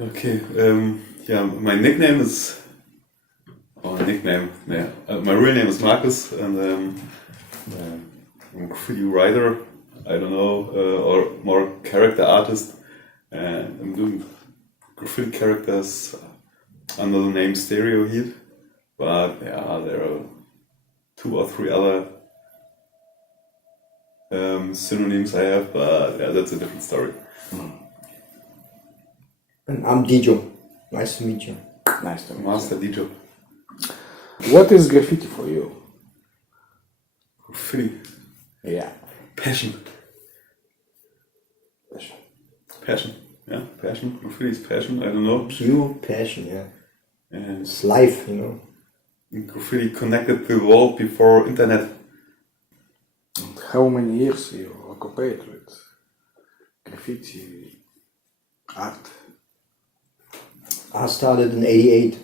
Okay, yeah, my nickname is, my real name is Marcus, and I'm a graffiti writer, I don't know, or more character artist, and I'm doing graffiti characters under the name Stereoheat, but yeah, there are 2 or 3 other synonyms I have, but yeah, that's a different story. And I'm Dejoe. Nice to meet you. Nice to meet Master Dejoe. you. What is graffiti for you? Graffiti. Yeah. Passion. Passion. Yeah, passion. Graffiti is passion, I don't know. Pure passion, yeah. And It's life, you know. graffiti connected to the world before internet. And how many years you occupied with graffiti art? I started in '88,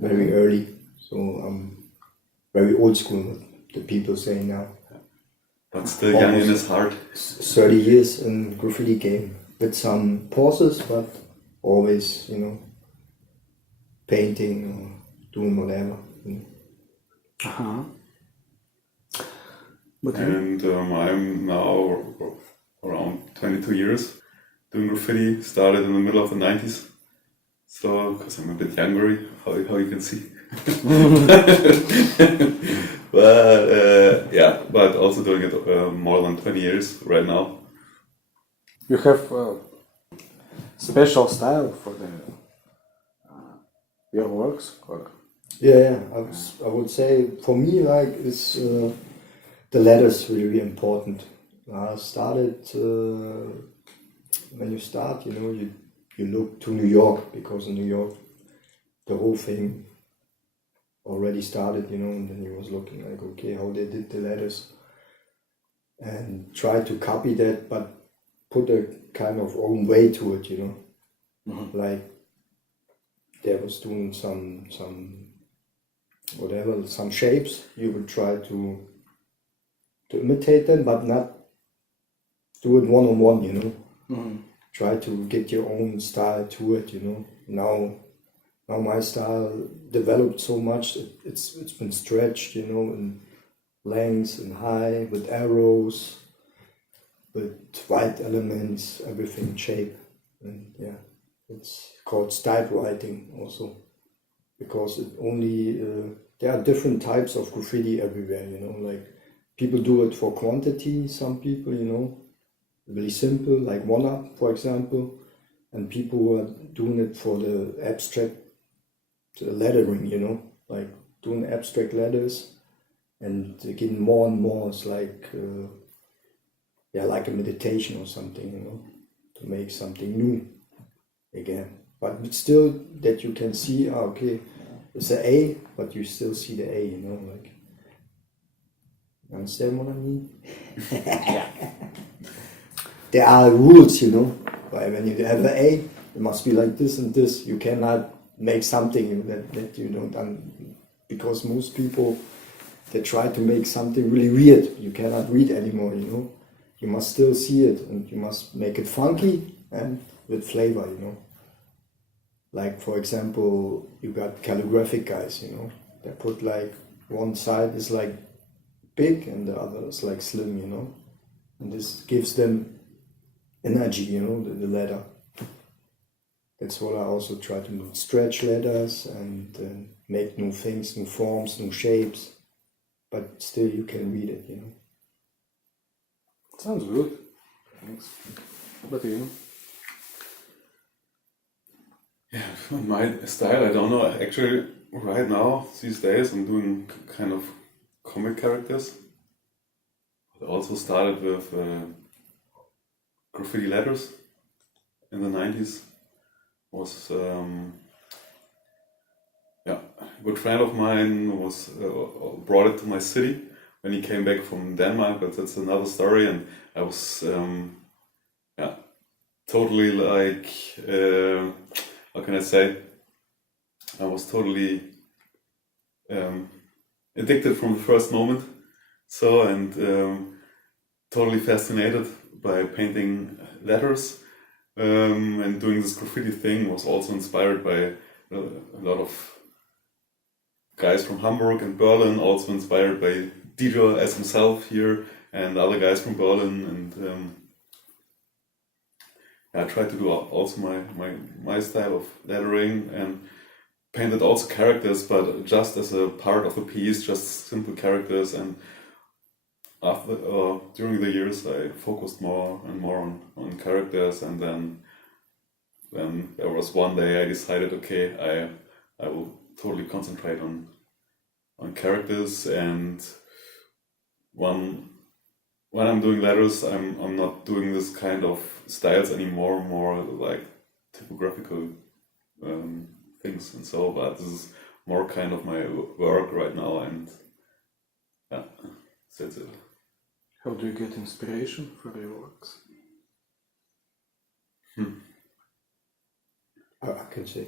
very early. So I'm very old school, what the people say now. But still young in his heart. 30 years in graffiti game. With some pauses, but always, you know, painting or doing whatever. You know. Uh-huh. But And I'm now around 22 years doing graffiti. Started in the middle of the 90s. So, because I'm a bit younger, how you can see. But yeah, but also doing it more than 20 years right now. you have a special style for your works? Or? Yeah, I would say for me, like, it's the letters really important. I started, when you start, you know, you look to New York, because in New York, the whole thing already started, you know, and then you was looking like, okay, how they did the letters, and try to copy that, but put a kind of own way to it, you know. Mm-hmm. Like, they was doing some whatever, some shapes, you would try to imitate them, but not do it one-on-one, you know. Mm-hmm. Try to get your own style to it, you know. Now my style developed so much, it's been stretched, you know, in length and high, with arrows, with white elements, everything shape. And yeah, it's called style writing also, because it only there are different types of graffiti everywhere, you know. Like, people do it for quantity, some people, you know, really simple, like one-up, for example, and people who are doing it for the abstract lettering, you know, like doing abstract letters and getting more and more. It's like like a meditation or something, you know, to make something new again. But it's still that you can see, okay, it's an A, but you still see the A, you know, like, you understand what I mean? There are rules, you know. But when you have an A, it must be like this and this. You cannot make something that you don't, because most people, they try to make something really weird. You cannot read anymore, you know. You must still see it, and you must make it funky and with flavor, you know. Like, for example, you got calligraphic guys, you know. They put like, one side is like big and the other is like slim, you know. And this gives them energy, you know, the letter. That's what I also try to do. Stretch letters and make new things, new forms, new shapes. But still you can read it, you know. Sounds good. Thanks. But you? Yeah, my style, I don't know. Actually, right now, these days, I'm doing kind of comic characters. I also started with graffiti letters in the 90s. Was a good friend of mine was brought it to my city when he came back from Denmark, but that's another story. And I was totally like how can I say? I was totally addicted from the first moment. So, and totally fascinated by painting letters. And doing this graffiti thing was also inspired by a lot of guys from Hamburg and Berlin, also inspired by Dejoe as himself here and other guys from Berlin. And I tried to do also my style of lettering and painted also characters, but just as a part of the piece, just simple characters. And after during the years, I focused more and more on characters, and then there was one day I decided, okay, I will totally concentrate on characters. And when I'm doing letters, I'm not doing this kind of styles anymore, more like typographical things and so. But this is more kind of my work right now, and yeah, that's it. How do you get inspiration for your works? I can say.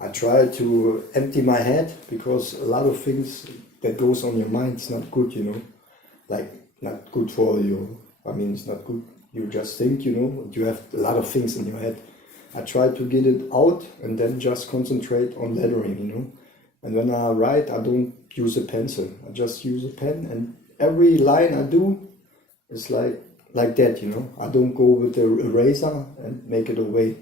I try to empty my head, because a lot of things that goes on your mind is not good, you know. Like, not good for you. I mean, it's not good. You just think, you know, you have a lot of things in your head. I try to get it out and then just concentrate on lettering, you know. And when I write, I don't use a pencil. I just use a pen, and every line I do is like that, you know. I don't go with the eraser and make it away.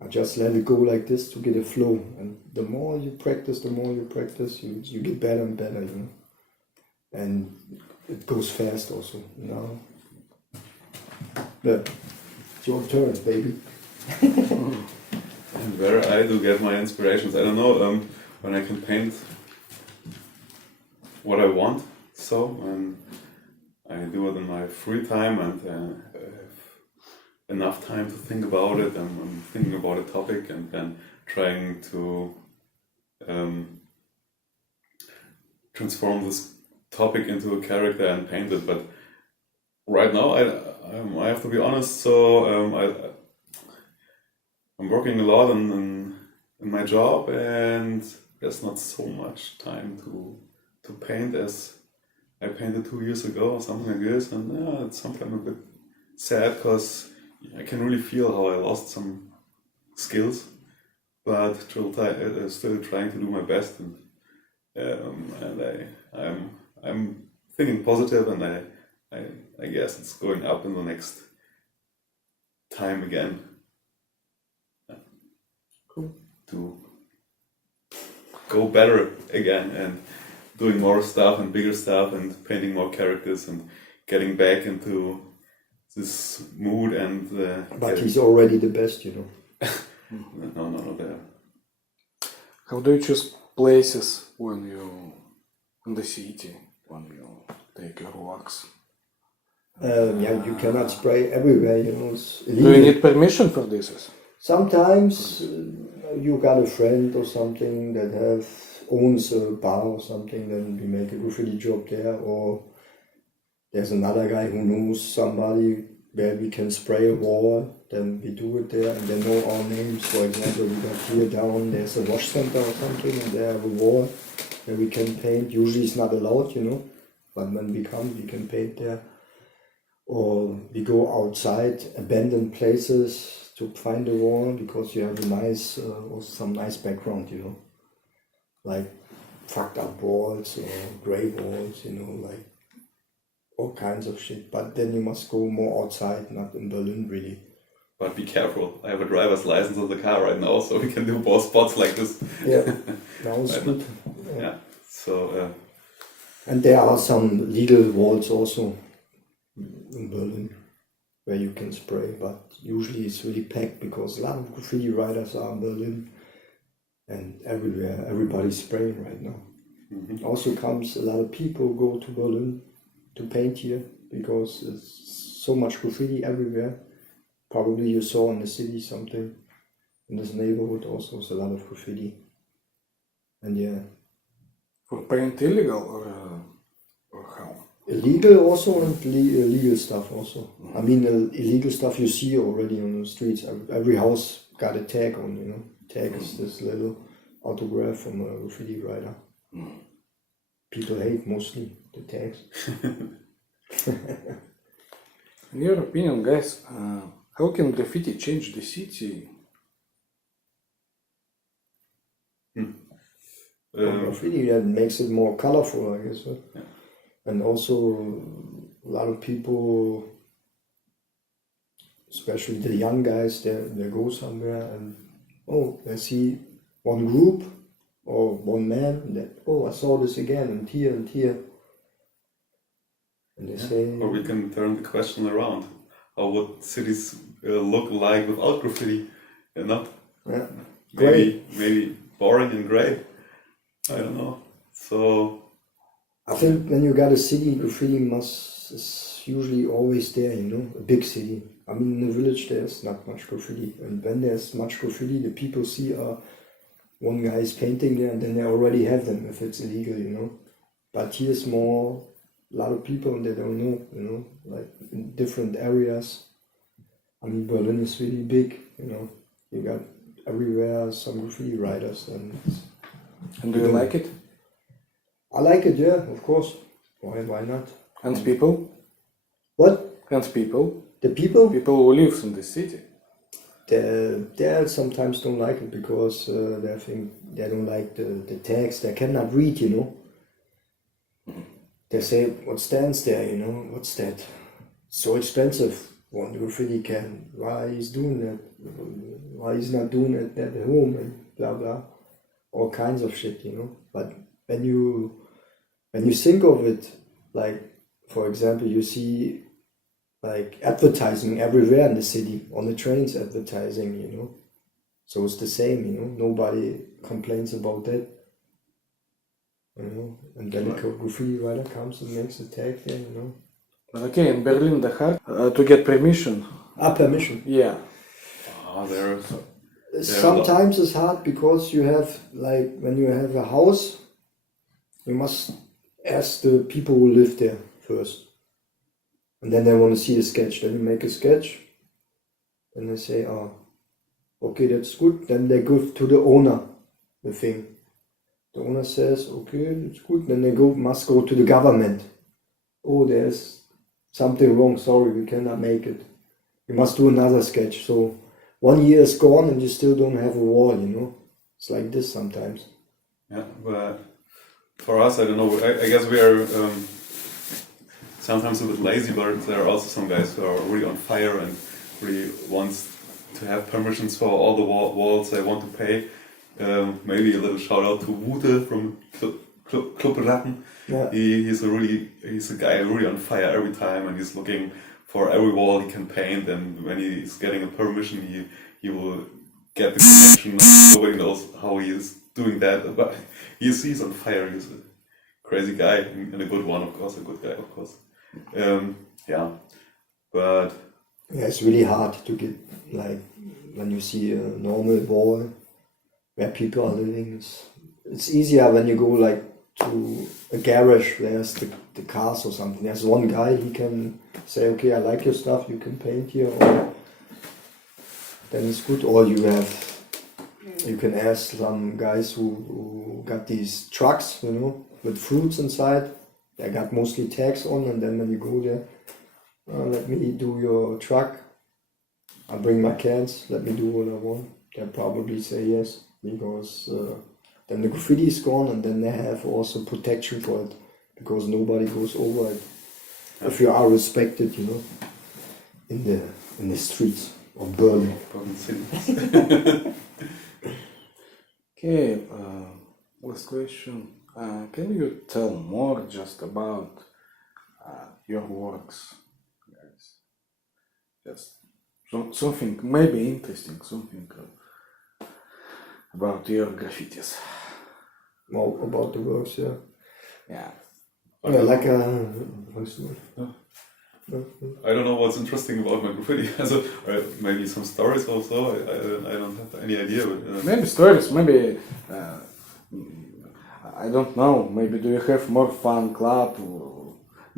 I just let it go like this to get a flow. And the more you practice, you get better and better, you know. And it goes fast also, you know. But it's your turn, baby. And where I do get my inspirations, I don't know, when I can paint what I want, so, and I do it in my free time, and have enough time to think about it, and I'm thinking about a topic, and then trying to transform this topic into a character and paint it. But right now, I have to be honest, so I'm working a lot in my job, and there's not so much time to paint as I painted 2 years ago or something like this. And it's sometimes a bit sad, because I can really feel how I lost some skills, but still trying to do my best. And I'm thinking positive, and I guess it's going up in the next time again. Cool. To go better again, and doing more stuff and bigger stuff, and painting more characters, and getting back into this mood. And but he's already the best, you know. no, there. How do you choose places when you in the city, when you take your walks? Yeah, you cannot spray everywhere, you know. It's Do illegal. you need permission for this? Sometimes you got a friend or something that owns a bar or something, then we make a graffiti job there. Or there's another guy who knows somebody where we can spray a wall, then we do it there, and they know our names. For example, we got here down, there's a wash center or something, and they have a wall where we can paint. Usually it's not allowed, you know, but when we come, we can paint there. Or we go outside abandoned places to find a wall, because you have a nice or some nice background, you know, like fucked up walls or gray walls, you know, like all kinds of shit. But then you must go more outside, not in Berlin really. But be careful. I have a driver's license on the car right now, so we can do more spots like this. Yeah, now it's good. Yeah. So. And there are some legal walls also in Berlin where you can spray, but usually it's really packed, because a lot of graffiti writers are in Berlin, and everywhere everybody's spraying right now. Mm-hmm. Also comes a lot of people go to Berlin to paint here, because there's so much graffiti everywhere. Probably you saw in the city something, in this neighborhood also is a lot of graffiti. And yeah. For paint illegal or how? Illegal also, and legal stuff also. I mean, illegal stuff you see already on the streets. Every house got a tag on, you know. Tag is this little autograph from a graffiti writer. People hate mostly the tags. In your opinion, guys, How can graffiti change the city? Graffiti that makes it more colorful, I guess. Right? Yeah. And also a lot of people, especially the young guys, they go somewhere and they see one group or one man that I saw this again and here and here. And they say, or we can turn the question around. How would cities look like without graffiti? And not maybe boring and grey. I don't know. So I think when you got a city, graffiti is usually always there, a big city. I mean, in the village there's not much graffiti. And when there's much graffiti, the people see one guy is painting there and then they already have them if it's illegal, But here's more, a lot of people and they don't know, like in different areas. I mean, Berlin is really big, You got everywhere some graffiti writers and do you like it? I like it, yeah, of course. Why not? And people? What? And people? The people? People who live in the city. They sometimes don't like it because they think they don't like the text. They cannot read, They say, what stands there, What's that? So expensive. One graffiti can. Why he's doing that? Why he's not doing it at home and blah blah. All kinds of shit, But when you think of it, like for example, you see like advertising everywhere in the city, on the trains advertising, So it's the same, Nobody complains about that. And then a graffiti writer comes and makes a tag there, Okay, in Berlin, the hard to get permission. Permission. Yeah. Sometimes it's hard because you have, like, when you have a house, you must ask the people who live there first. And then they want to see the sketch. Then you make a sketch. And they say, okay, that's good. Then they go to the owner, the thing. The owner says, okay, it's good. Then they must go to the government. Oh, there's something wrong. Sorry, we cannot make it. You must do another sketch. So 1 year is gone and you still don't have a wall, It's like this sometimes. Yeah, but for us, I don't know. I guess we are sometimes a bit lazy, but there are also some guys who are really on fire and really wants to have permissions for all the walls they want to pay. Maybe a little shout out to Wute from Club Ratten. Yeah. He's a guy really on fire every time, and he's looking for every wall he can paint. And when he's getting a permission, he will get the connection. Nobody knows how he is doing that, but he's on fire. He's a crazy guy and a good one, of course. A good guy, of course. But yeah, it's really hard to get, like, when you see a normal wall where people are living. It's easier when you go like to a garage. There's the cars or something. There's one guy, he can say, okay, I like your stuff, you can paint here, or then it's good. Or you can ask some guys who got these trucks, with fruits inside. They got mostly tags on, and then when you go there, let me do your truck. I bring my cans, let me do what I want. They'll probably say yes, because then the graffiti is gone, and then they have also protection for it, because nobody goes over it. If you are respected, in the streets of Berlin. Okay, last question. Can you tell more just about your works, guys? Just something maybe interesting, something about your graffitis. Well, about the works, yeah. Yeah. Like I don't know what's interesting about my graffiti. Or maybe some stories also. I don't have any idea. But, maybe stories, maybe I don't know. Maybe do you have more fan club,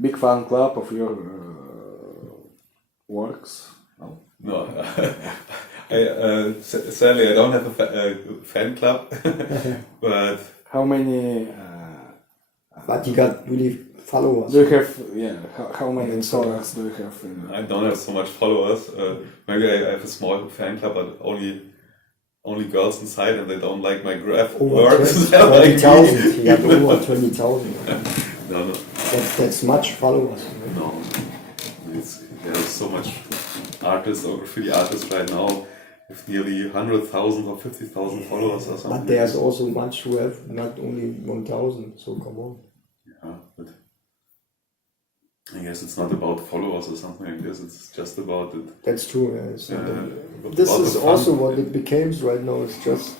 big fan club of your works? No. Sadly, I don't have a fan club. But But you got really followers. Do you have, how many And so- followers do you have? I don't have so much followers. Maybe I have a small fan club, but only girls inside, and they don't like my graph Over work. 20,000. He had over 20,000. No, That's much followers. You know? no. There's so much artists or graffiti artists right now with nearly 100,000 or 50,000 followers or something. But there's also much who have not only 1,000. So come on. Yeah, but I guess it's not about followers or something like this. It's just about it. That's true. Yeah. It's not this about is the fun. also what it becomes right now. It's just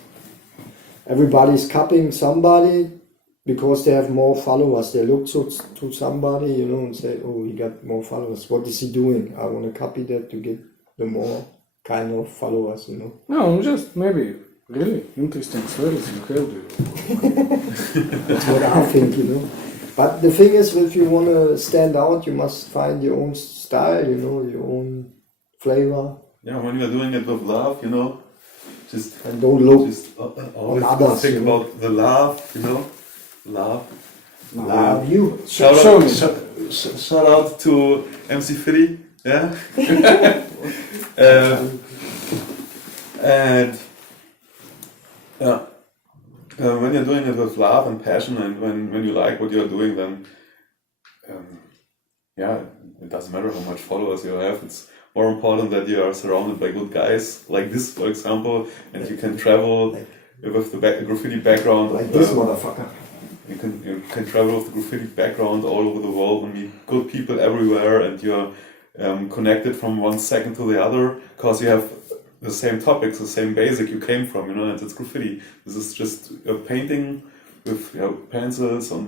everybody's copying somebody because they have more followers. They look to somebody, you know, and say, "Oh, he got more followers. What is he doing? I want to copy that to get the more kind of followers." You know. No, just maybe really interesting stories you have. That's what I think, you know. But the thing is, if you want to stand out, you must find your own style, you know, your own flavor, Yeah, when you're doing it with love, you know, just and don't look. always others, think you know. about the love, you know, love. Love you. Shout Show out, me. shout out to MC Philly, yeah. And when you're doing it with love and passion, and when you like what you're doing, then it doesn't matter how much followers you have. It's more important that you are surrounded by good guys like this, for example, and you can travel with the graffiti background. Like this motherfucker. You can travel with the graffiti background all over the world and meet good people everywhere, and you're connected from one second to the other because you have the same topics, the same basic you came from, you know, and it's graffiti. This is just a painting with pencils on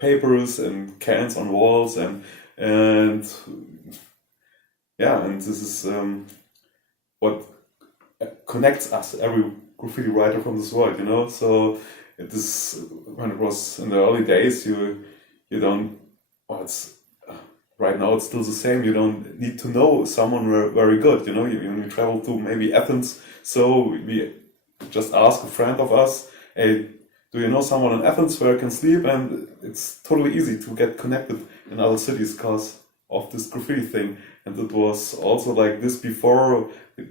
papers and cans on walls, and this is what connects us, every graffiti writer from this world, you know. So it is, when it was in the early days, you don't, it's right now it's still the same. You don't need to know someone very good, you know. You travel to maybe Athens, so we just ask a friend of us, "Hey, do you know someone in Athens where I can sleep?" And it's totally easy to get connected in other cities because of this graffiti thing. And it was also like this before the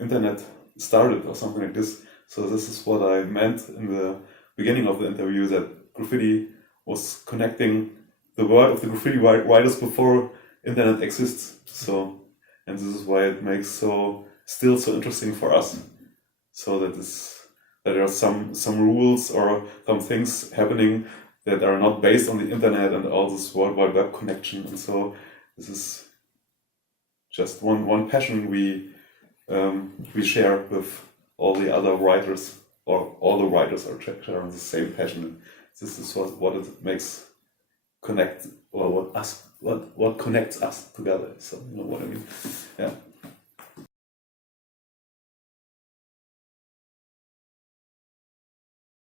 internet started or something like this. So this is what I meant in the beginning of the interview, that graffiti was connecting the world of the graffiti writers before internet exists. So, and this is why it makes still so interesting for us. So that there are some rules or some things happening that are not based on the internet and all this World Wide Web connection. And so this is just one passion we share with all the other writers, or all the writers are sharing the same passion. This is what it makes connect, or what connects us together. So you know what I mean? Yeah.